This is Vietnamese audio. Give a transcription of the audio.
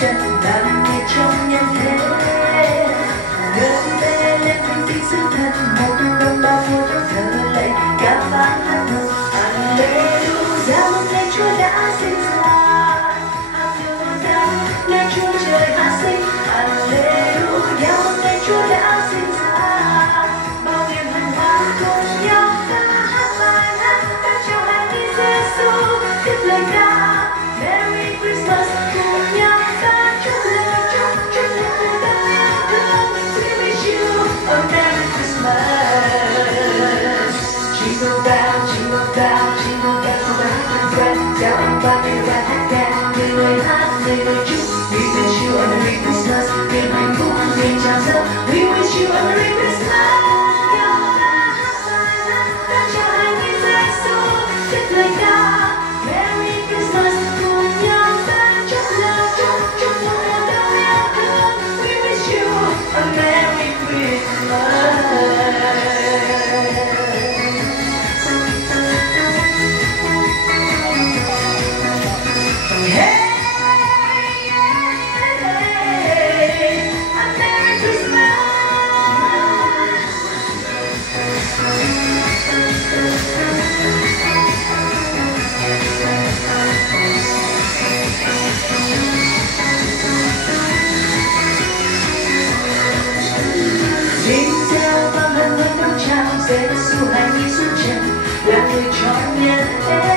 trần làm ngày trong nhân thế. Ngân lê lên thành tiếng sự thật, một đồng bao mùa trong thờ lạy ca vang hát mừng Alleluia, mừng lên Chúa đã sinh ra. Alleluia, lên Chúa trời hạ sinh. Alleluia, mừng lên Chúa đã sinh ra. Bao niềm hân hoan cùng nhau ta hát bài hát ta chào hai Nghi Giêsu. Tiếp lời ca Merry Christmas cùng nhau ta chúc lời chúc lời ta yêu thương. We wish you a Merry Christmas. Jingle bell, jingle bell, jingle bell, jingle bell, bread. Chào ông ba mẹ và hát ca, người lời hát, người lời chúc. We wish you a Merry Christmas, niềm hạnh phúc, niềm chào giấc. We wish you a Merry Christmas. Nhau ta hát bài hát ta chào hai Nghi Giêsu. Tiếp lời ca Merry Christmas cùng nhau ta chúc lời chúc lời ta yêu thương. We wish you a Merry Christmas. Đi theo con hân hân đông trao Giêsu hạnh Nghi xuống trần là người chọn nhân thế.